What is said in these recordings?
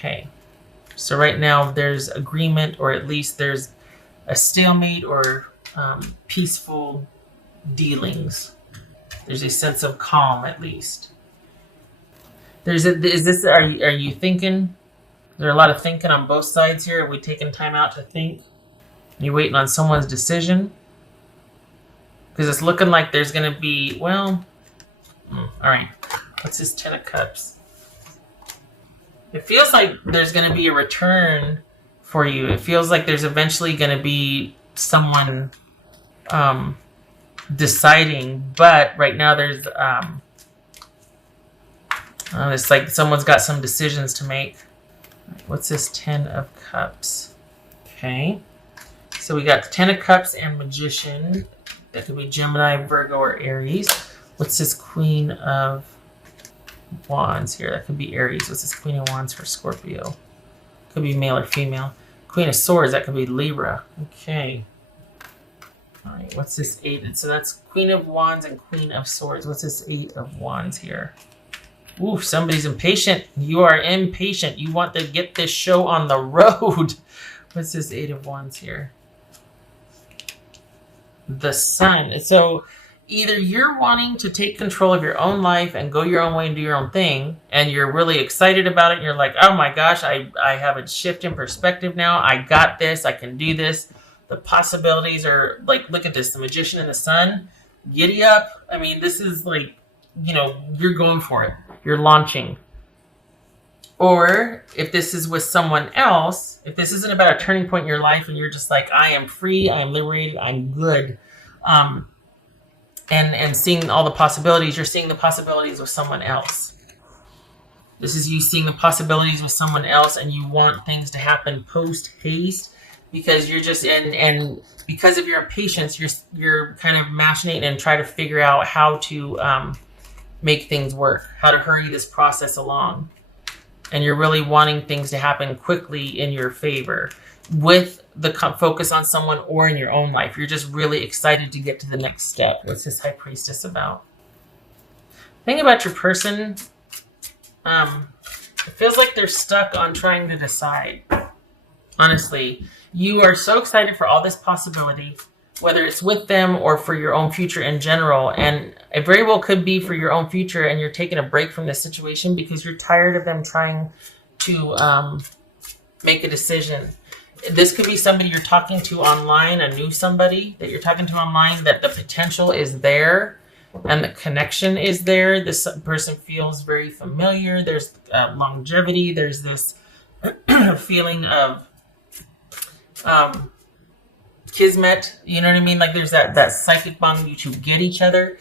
Okay. So right now there's agreement, or at least there's a stalemate or peaceful dealings. There's a sense of calm, at least. Are you thinking? Is there a lot of thinking on both sides here? Are we taking time out to think? You waiting on someone's decision? Because it's looking like there's going to be, well, all right. What's this 10 of Cups? It feels like there's going to be a return for you. It feels like there's eventually going to be someone deciding, but right now there's it's like someone's got some decisions to make. What's this 10 of Cups? Okay. So we got the 10 of Cups and Magician. That could be Gemini, Virgo, or Aries. What's this Queen of Wands here? That could be Aries. What's this Queen of Wands for Scorpio? Could be male or female. Queen of Swords, that could be Libra. Okay. All right, what's this 8? So that's Queen of Wands and Queen of Swords. What's this 8 of Wands here? Ooh, somebody's impatient. You are impatient. You want to get this show on the road. What's this 8 of Wands here? The Sun. So either you're wanting to take control of your own life and go your own way and do your own thing, and you're really excited about it, and you're like, oh my gosh, I have a shift in perspective now. I got this. I can do this. The possibilities are, like, look at this. The Magician and the Sun. Giddy up. I mean, this is like, you're going for it. You're launching. Or if this is with someone else, if this isn't about a turning point in your life and you're just like, I am free, I am liberated, I'm good, and seeing all the possibilities, you're seeing the possibilities with someone else. This is you seeing the possibilities with someone else, and you want things to happen post haste because you're just and because of your impatience, you're kind of machinating and try to figure out how to make things work, how to hurry this process along. And you're really wanting things to happen quickly in your favor with the focus on someone or in your own life. You're just really excited to get to the next step. What's this High Priestess about? Think about your person. It feels like they're stuck on trying to decide. Honestly, you are so excited for all this possibility, whether it's with them or for your own future in general. And it very well could be for your own future, and you're taking a break from this situation because you're tired of them trying to make a decision. This could be somebody you're talking to online, a new somebody that you're talking to online, that the potential is there and the connection is there. This person feels very familiar. There's longevity. There's this feeling of kismet, you know what I mean? Like there's that psychic bond, you two get each other,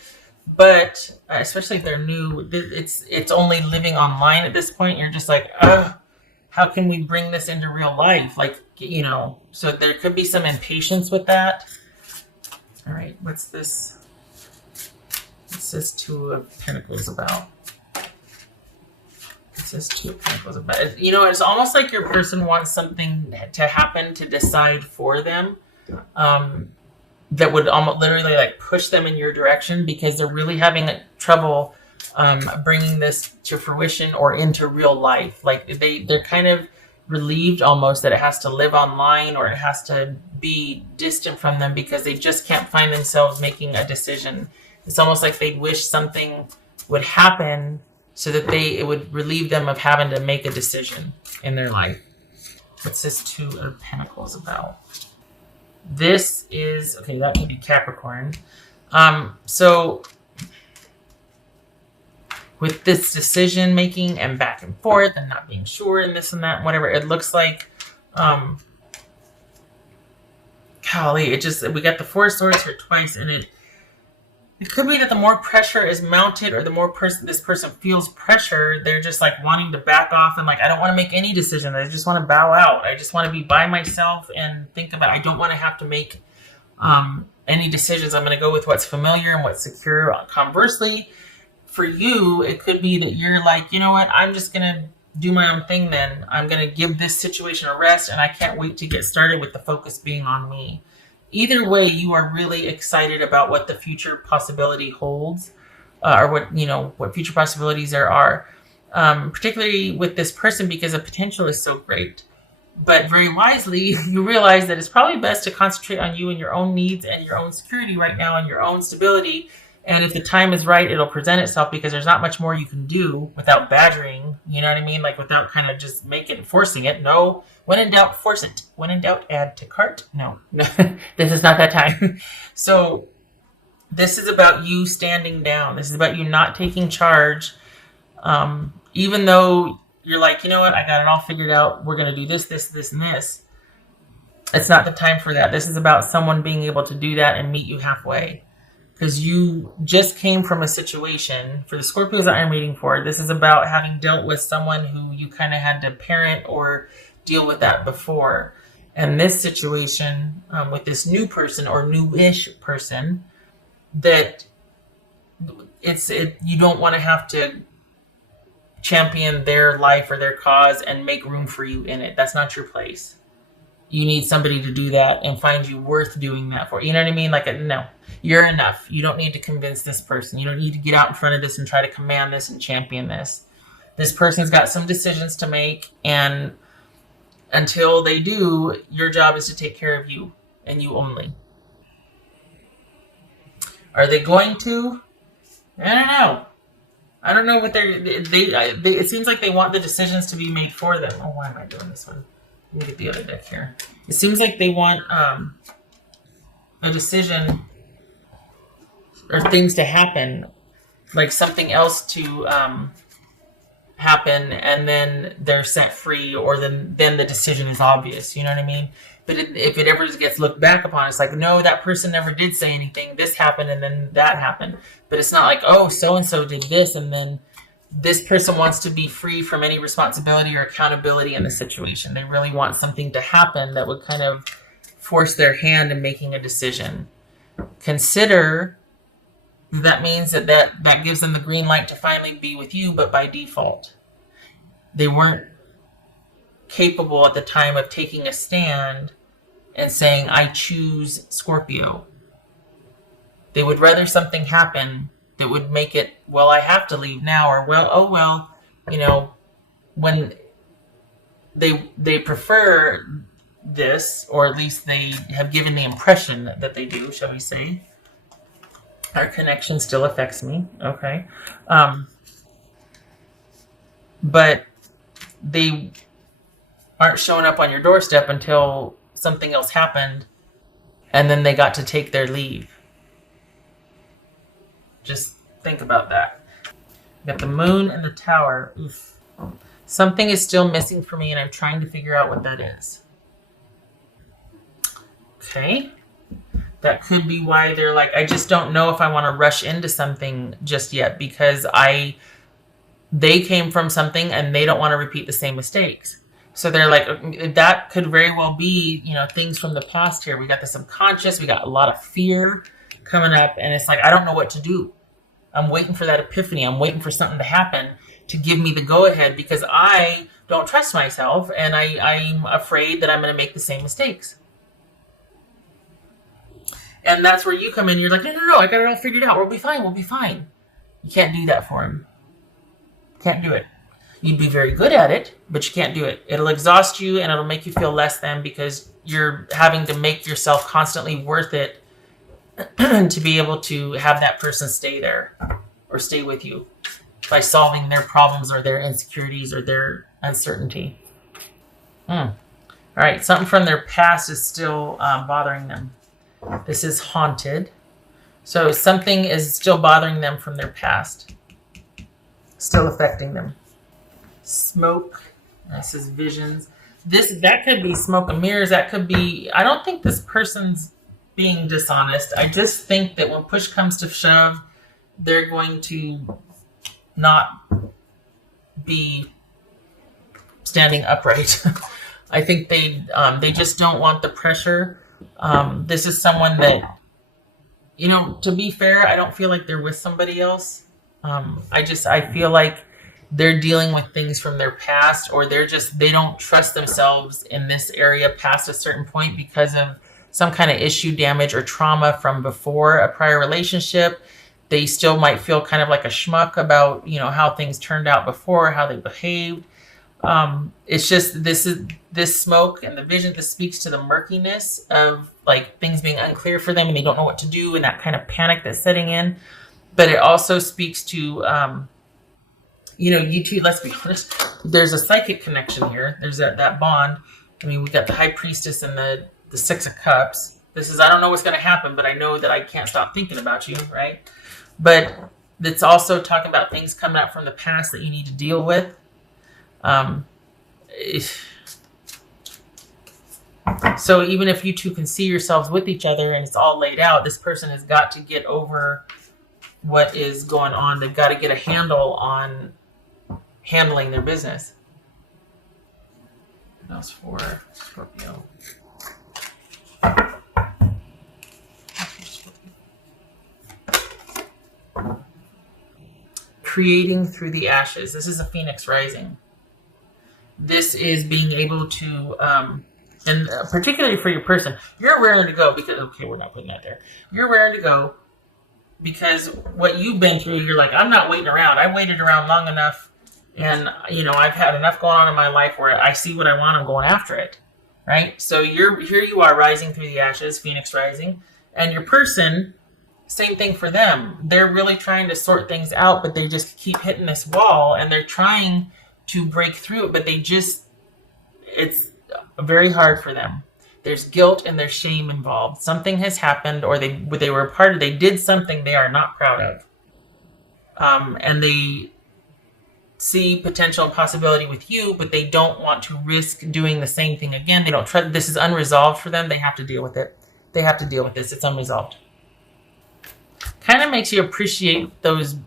but especially if they're new, it's only living online at this point. You're just like, how can we bring this into real life? Like, so there could be some impatience with that. All right, what's this? What's this 2 of Pentacles about? What's this 2 of Pentacles about? It's almost like your person wants something to happen to decide for them. That would almost literally like push them in your direction because they're really having trouble bringing this to fruition or into real life. Like they're kind of relieved almost that it has to live online or it has to be distant from them because they just can't find themselves making a decision. It's almost like they wish something would happen so that it would relieve them of having to make a decision in their life. What's this 2 of Pentacles about? This is, okay, that could be Capricorn. So with this decision making and back and forth and not being sure and this and that and whatever, it looks like, golly, we got the 4 of Swords here twice, and it could be that the more pressure is mounted or the more this person feels pressure, they're just like wanting to back off and like, I don't want to make any decision. I just want to bow out. I just want to be by myself and think about it. I don't want to have to make any decisions. I'm going to go with what's familiar and what's secure. Conversely, for you, it could be that you're like, you know what, I'm just going to do my own thing then. I'm going to give this situation a rest and I can't wait to get started with the focus being on me. Either way, you are really excited about what the future possibility holds, or what future possibilities there are. particularly with this person because the potential is so great. But very wisely, you realize that it's probably best to concentrate on you and your own needs and your own security right now and your own stability. And if the time is right, it'll present itself because there's not much more you can do without badgering. You know what I mean? Like without kind of just forcing it. No. When in doubt, force it. When in doubt, add to cart. No. This is not that time. So this is about you standing down. This is about you not taking charge. Even though you're like, you know what, I got it all figured out. We're going to do this, this, this, and this. It's not the time for that. This is about someone being able to do that and meet you halfway. Because you just came from a situation, for the Scorpios that I'm reading for, this is about having dealt with someone who you kind of had to parent or deal with that before. And this situation with this new person or newish person, that you don't want to have to champion their life or their cause and make room for you in it. That's not your place. You need somebody to do that and find you worth doing that for. You know what I mean? Like, no, you're enough. You don't need to convince this person. You don't need to get out in front of this and try to command this and champion this. This person's got some decisions to make, and until they do, your job is to take care of you and you only. Are they going to? I don't know. I don't know what it seems like they want the decisions to be made for them. Oh, why am I doing this one? Let me get the other deck here. It seems like they want a decision or things to happen, like something else to happen, and then they're set free, or then the decision is obvious. You know what I mean? But if it ever gets looked back upon, it's like, no, that person never did say anything. This happened, and then that happened. But it's not like, oh, so-and-so did this, and then this person wants to be free from any responsibility or accountability in the situation. They really want something to happen that would kind of force their hand in making a decision. Consider that means that gives them the green light to finally be with you, but by default. They weren't capable at the time of taking a stand and saying, I choose Scorpio. They would rather something happen that would make it, well, I have to leave now, or when they prefer this, or at least they have given the impression that they do, shall we say. Our connection still affects me. Okay. But they aren't showing up on your doorstep until something else happened, and then they got to take their leave. Just think about that. You got the moon and the tower. Oof. Something is still missing for me, and I'm trying to figure out what that is. Okay. That could be why they're like, I just don't know if I want to rush into something just yet, because they came from something and they don't want to repeat the same mistakes. So they're like, that could very well be, things from the past here. We got the subconscious, we got a lot of fear coming up, and it's like, I don't know what to do. I'm waiting for that epiphany. I'm waiting for something to happen to give me the go-ahead, because I don't trust myself, and I'm afraid that I'm going to make the same mistakes. And that's where you come in. You're like, no, I got it all figured out. We'll be fine. You can't do that for him. Can't do it. You'd be very good at it, but you can't do it. It'll exhaust you, and it'll make you feel less than, because you're having to make yourself constantly worth it to be able to have that person stay there or stay with you by solving their problems or their insecurities or their uncertainty. All right, something from their past is still bothering them. This is haunted. So something is still bothering them from their past. Still affecting them. Smoke. This is visions. That could be smoke and mirrors. That could be, I don't think this person's being dishonest. I just think that when push comes to shove, they're going to not be standing upright. I think they just don't want the pressure. This is someone that, to be fair, I don't feel like they're with somebody else. I feel like they're dealing with things from their past, or they don't trust themselves in this area past a certain point because of some kind of issue, damage, or trauma from before a prior relationship. They still might feel kind of like a schmuck about, how things turned out before, how they behaved. It's just this smoke and the vision. This speaks to the murkiness of like things being unclear for them, and they don't know what to do, and that kind of panic that's setting in. But it also speaks to, you two. Let's be honest. There's a psychic connection here. There's that bond. I mean, we got the High Priestess and the Six of Cups. This is, I don't know what's going to happen, but I know that I can't stop thinking about you, right? But it's also talking about things coming out from the past that you need to deal with. So even if you two can see yourselves with each other and it's all laid out, this person has got to get over what is going on. They've got to get a handle on handling their business. That was for Scorpio. Creating through the ashes. This is a Phoenix rising. This is being able to, and particularly for your person, you're raring to go because, okay, we're not putting that there. You're raring to go because what you've been through, you're like, I'm not waiting around. I waited around long enough, and, I've had enough going on in my life where I see what I want, I'm going after it, right? So here you are rising through the ashes, Phoenix rising, and your person, same thing for them. They're really trying to sort things out, but they just keep hitting this wall, and they're trying to break through it, but it's very hard for them. There's guilt and there's shame involved. Something has happened, or they were a part of, they did something they are not proud of. And they see potential and possibility with you, but they don't want to risk doing the same thing again. They don't trust. This is unresolved for them. They have to deal with it. They have to deal with this. It's unresolved. Kind of makes you appreciate those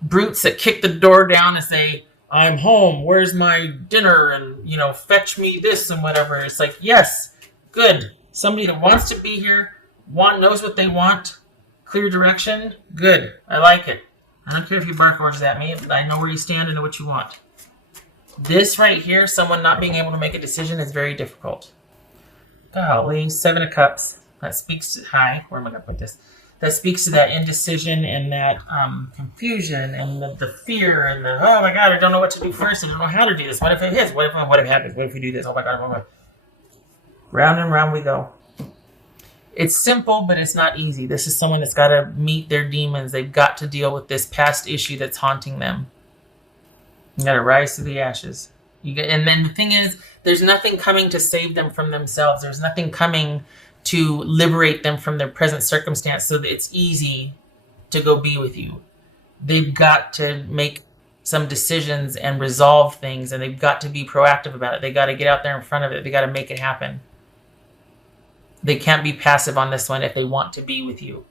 brutes that kick the door down and say, I'm home, where's my dinner, and, fetch me this and whatever. It's like, yes, good. Somebody that wants to be here, knows what they want, clear direction, good. I like it. I don't care if you bark orders at me. I know where you stand and know what you want. This right here, someone not being able to make a decision, is very difficult. Golly, Seven of Cups. That speaks to, where am I going to put this? That speaks to that indecision and that confusion and the fear and the, oh my God, I don't know what to do first. I don't know how to do this. What if it hits? What if it happens? What if we do this? Oh my God. Round and round we go. It's simple, but it's not easy. This is someone that's got to meet their demons. They've got to deal with this past issue that's haunting them. You got to rise to the ashes. And then the thing is, there's nothing coming to save them from themselves. There's nothing coming to liberate them from their present circumstance so that it's easy to go be with you. They've got to make some decisions and resolve things, and they've got to be proactive about it. They got to get out there in front of it. They got to make it happen. They can't be passive on this one if they want to be with you.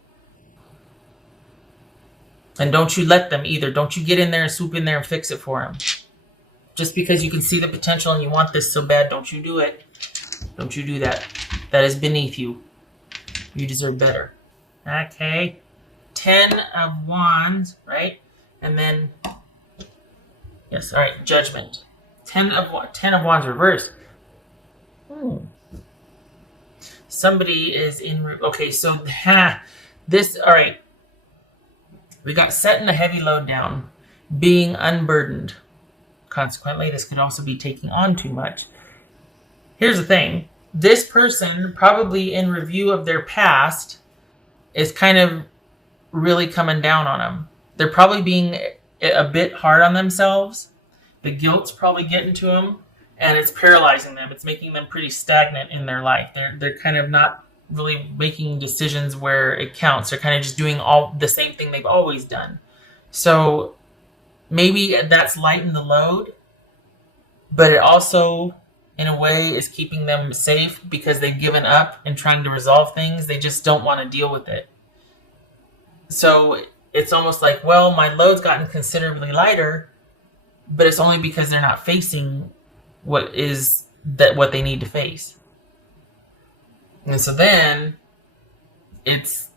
And don't you let them either. Don't you get in there and swoop in there and fix it for them. Just because you can see the potential and you want this so bad, don't you do it. Don't you do that. That is beneath you. You deserve better. Okay. 10 of Wands, right? And then, yes, all right, Judgment. 10 of Wands reversed. Somebody is in, okay, so this, all right. We got setting a heavy load down, being unburdened. Consequently, this could also be taking on too much. Here's the thing. This person, probably in review of their past, is kind of really coming down on them. They're probably being a bit hard on themselves. The guilt's probably getting to them, and it's paralyzing them. It's making them pretty stagnant in their life. They're kind of not really making decisions where it counts. They're kind of just doing all the same thing they've always done. So maybe that's lightened the load, but it also, in a way, is keeping them safe because they've given up and trying to resolve things. They just don't want to deal with it. So it's almost like, well, my load's gotten considerably lighter, but it's only because they're not facing what they need to face. And so then this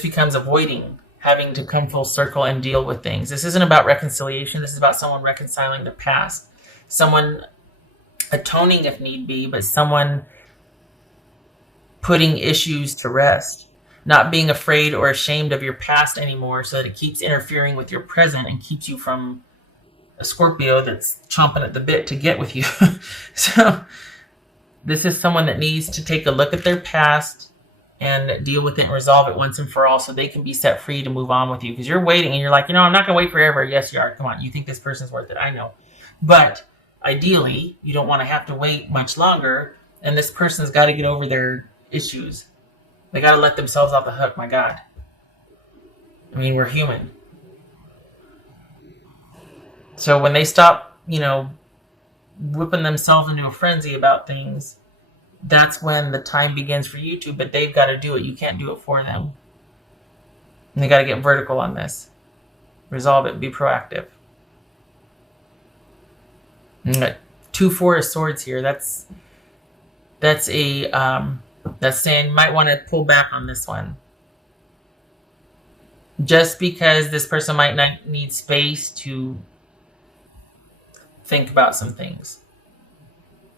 becomes avoiding having to come full circle and deal with things. This isn't about reconciliation. This is about someone reconciling the past. Someone atoning if need be, but someone putting issues to rest. not being afraid or ashamed of your past anymore, so that it keeps interfering with your present and keeps you from a Scorpio that's chomping at the bit to get with you. So this is someone that needs to take a look at their past and deal with it and resolve it once and for all, so they can be set free to move on with you. Because you're waiting and you're like, I'm not going to wait forever. Yes, you are. Come on. You think this person's worth it. I know. But ideally, you don't want to have to wait much longer. And this person's got to get over their issues. They got to let themselves off the hook. My God. I mean, we're human. So when they stop, whipping themselves into a frenzy about things, that's when the time begins for you to, but they've got to do it. You can't do it for them. And they got to get vertical on this. Resolve it. Be proactive. 2 4 of Swords here. That's saying you might want to pull back on this one. Just because this person might not need space to think about some things.